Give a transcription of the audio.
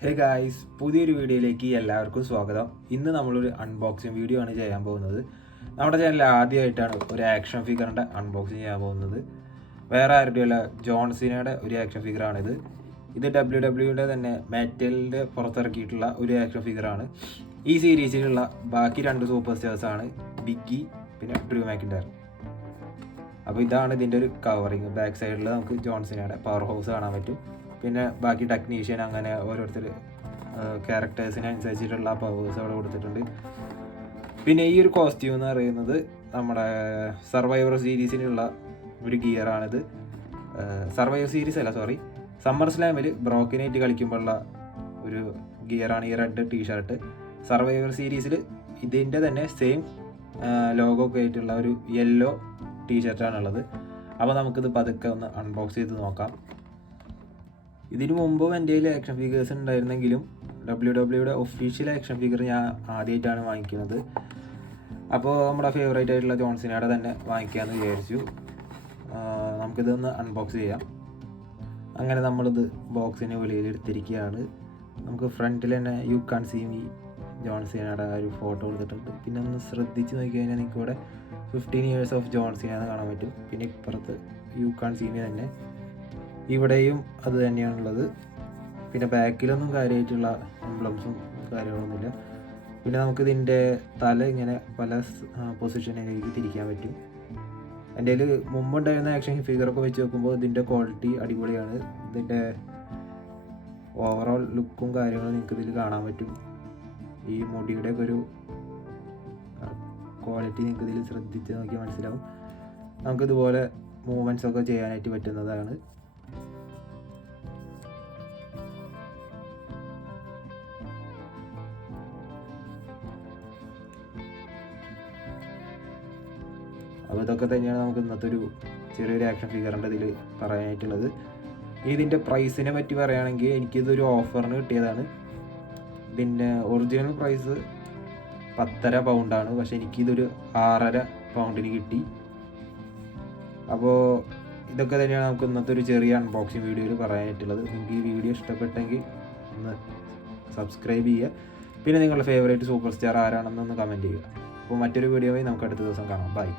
Hey guys, പുതിയൊരു വീഡിയോയിലേക്ക് എല്ലാവർക്കും സ്വാഗതം. ഇന്ന് നമ്മളൊരു അൺബോക്സിങ് വീഡിയോ ആണ് ചെയ്യാൻ പോകുന്നത്. നമ്മുടെ ചാനലിൽ ആദ്യമായിട്ടാണ് ഒരു ആക്ഷൻ ഫിഗറിൻ്റെ അൺബോക്സിങ് ചെയ്യാൻ പോകുന്നത്. വേറെ ആരുടെയല്ല, ജോൺസിനയുടെ ഒരു ആക്ഷൻ ഫിഗറാണിത്. ഇത് WWE തന്നെ മെറ്റലിൻ്റെ പുറത്തിറക്കിയിട്ടുള്ള ഒരു ആക്ഷൻ ഫിഗറാണ്. ഈ സീരീസിലുള്ള ബാക്കി രണ്ട് സൂപ്പർ സ്റ്റാർസാണ് ബിഗ്ഗി പിന്നെ ഡ്രൂ മാക്കിൻറ്റയർ. അപ്പോൾ ഇതാണ് ഇതിൻ്റെ ഒരു കവറിങ്. ബാക്ക് സൈഡിൽ നമുക്ക് ജോൺസിനയുടെ പവർ ഹൗസ് കാണാൻ പറ്റും. പിന്നെ ബാക്കി ടെക്നീഷ്യൻ അങ്ങനെ ഓരോരുത്തർ ക്യാരക്ടേഴ്സിനനുസരിച്ചിട്ടുള്ള പവേഴ്സ് അവിടെ കൊടുത്തിട്ടുണ്ട്. പിന്നെ ഈ ഒരു കോസ്റ്റ്യൂം എന്ന് പറയുന്നത് നമ്മുടെ സർവൈവർ സീരീസിലുള്ള ഒരു ഗിയറാണിത്. സർവൈവർ സീരീസ് അല്ല, സോറി, സമ്മർ സ്ലാമിൽ ബ്രോക്കിനായിട്ട് കളിക്കുമ്പോഴുള്ള ഒരു ഗിയറാണ് ഈ റെഡ് ടീഷർട്ട്. സർവൈവർ സീരീസിൽ ഇതിൻ്റെ തന്നെ സെയിം ലോഗോ ഒക്കെ ആയിട്ടുള്ള ഒരു യെല്ലോ ടീഷർട്ടാണുള്ളത്. അപ്പോൾ നമുക്കിത് പതുക്കെ ഒന്ന് അൺബോക്സ് ചെയ്ത് നോക്കാം. ഇതിനു മുമ്പും എൻ്റെ കയ്യിൽ ആക്ഷൻ ഫിഗേഴ്സ് ഉണ്ടായിരുന്നെങ്കിലും WWE ഒഫീഷ്യൽ ആക്ഷൻ ഫിഗർ ഞാൻ ആദ്യമായിട്ടാണ് വാങ്ങിക്കുന്നത്. അപ്പോൾ നമ്മുടെ ഫേവറേറ്റ് ആയിട്ടുള്ള ജോൺസിനയുടെ തന്നെ വാങ്ങിക്കാമെന്ന് വിചാരിച്ചു. നമുക്കിതൊന്ന് അൺബോക്സ് ചെയ്യാം. അങ്ങനെ നമ്മളിത് ബോക്സിന് വെളിയിൽ എടുത്തിരിക്കുകയാണ്. നമുക്ക് ഫ്രണ്ടിൽ തന്നെ യു കാൻ സീ മീ ജോൺസിനയുടെ ആ ഒരു ഫോട്ടോ കൊടുത്തിട്ടുണ്ട്. പിന്നെ ഒന്ന് ശ്രദ്ധിച്ച് നോക്കി കഴിഞ്ഞാൽ നിങ്ങൾക്ക് ഇവിടെ 15 years ഓഫ് ജോൺസിന എന്ന് കാണാൻ പറ്റും. പിന്നെ ഇപ്പുറത്ത് യു കാൻ സീ മീ തന്നെ, ഇവിടെയും അത് തന്നെയാണുള്ളത്. പിന്നെ ബാക്കിലൊന്നും കാര്യമായിട്ടുള്ള എംബ്ലംസും കാര്യങ്ങളൊന്നുമില്ല. പിന്നെ നമുക്കിതിൻ്റെ തല ഇങ്ങനെ പല പൊസിഷനിലേക്ക് തിരിക്കാൻ പറ്റും. എൻ്റെ കയ്യിൽ മുമ്പുണ്ടായിരുന്ന ആക്ഷൻ ഫിഗറൊക്കെ വെച്ച് നോക്കുമ്പോൾ ഇതിൻ്റെ ക്വാളിറ്റി അടിപൊളിയാണ്. ഇതിൻ്റെ ഓവറോൾ ലുക്കും കാര്യങ്ങളും നിങ്ങൾക്ക് ഇതിൽ കാണാൻ പറ്റും. ഈ മുടിയുടെയൊക്കെ ഒരു ക്വാളിറ്റി നിങ്ങൾക്ക് ഇതിൽ ശ്രദ്ധിച്ച് നോക്കിയാൽ മനസ്സിലാവും. നമുക്കിതുപോലെ മൂവ്മെൻറ്റ്സ് ഒക്കെ ചെയ്യാനായിട്ട് പറ്റുന്നതാണ്. അപ്പോൾ ഇതൊക്കെ തന്നെയാണ് നമുക്ക് ഇന്നത്തെ ഒരു ചെറിയൊരു ആക്ഷൻ ഫിഗറിൻ്റെ ഇതിൽ പറയാനായിട്ടുള്ളത്. ഇതിൻ്റെ പ്രൈസിനെ പറ്റി പറയുകയാണെങ്കിൽ എനിക്കിതൊരു ഓഫറിന് കിട്ടിയതാണ്. ഇതിൻ്റെ ഒറിജിനൽ പ്രൈസ് 10.5 പൗണ്ടാണ്. പക്ഷേ എനിക്കിതൊരു 6.5 പൗണ്ടിന് കിട്ടി. അപ്പോൾ ഇതൊക്കെ തന്നെയാണ് നമുക്ക് ഇന്നത്തെ ഒരു ചെറിയ അൺബോക്സിങ് വീഡിയോയിൽ പറയാനായിട്ടുള്ളത്. നിങ്ങൾക്ക് ഈ വീഡിയോ ഇഷ്ടപ്പെട്ടെങ്കിൽ ഒന്ന് സബ്സ്ക്രൈബ് ചെയ്യുക. പിന്നെ നിങ്ങളുടെ ഫേവറേറ്റ് സൂപ്പർ സ്റ്റാർ ആരാണെന്നൊന്ന് കമൻറ്റ് ചെയ്യുക. അപ്പോൾ മറ്റൊരു വീഡിയോയിൽ നമുക്ക് അടുത്ത ദിവസം കാണാം. ബൈ.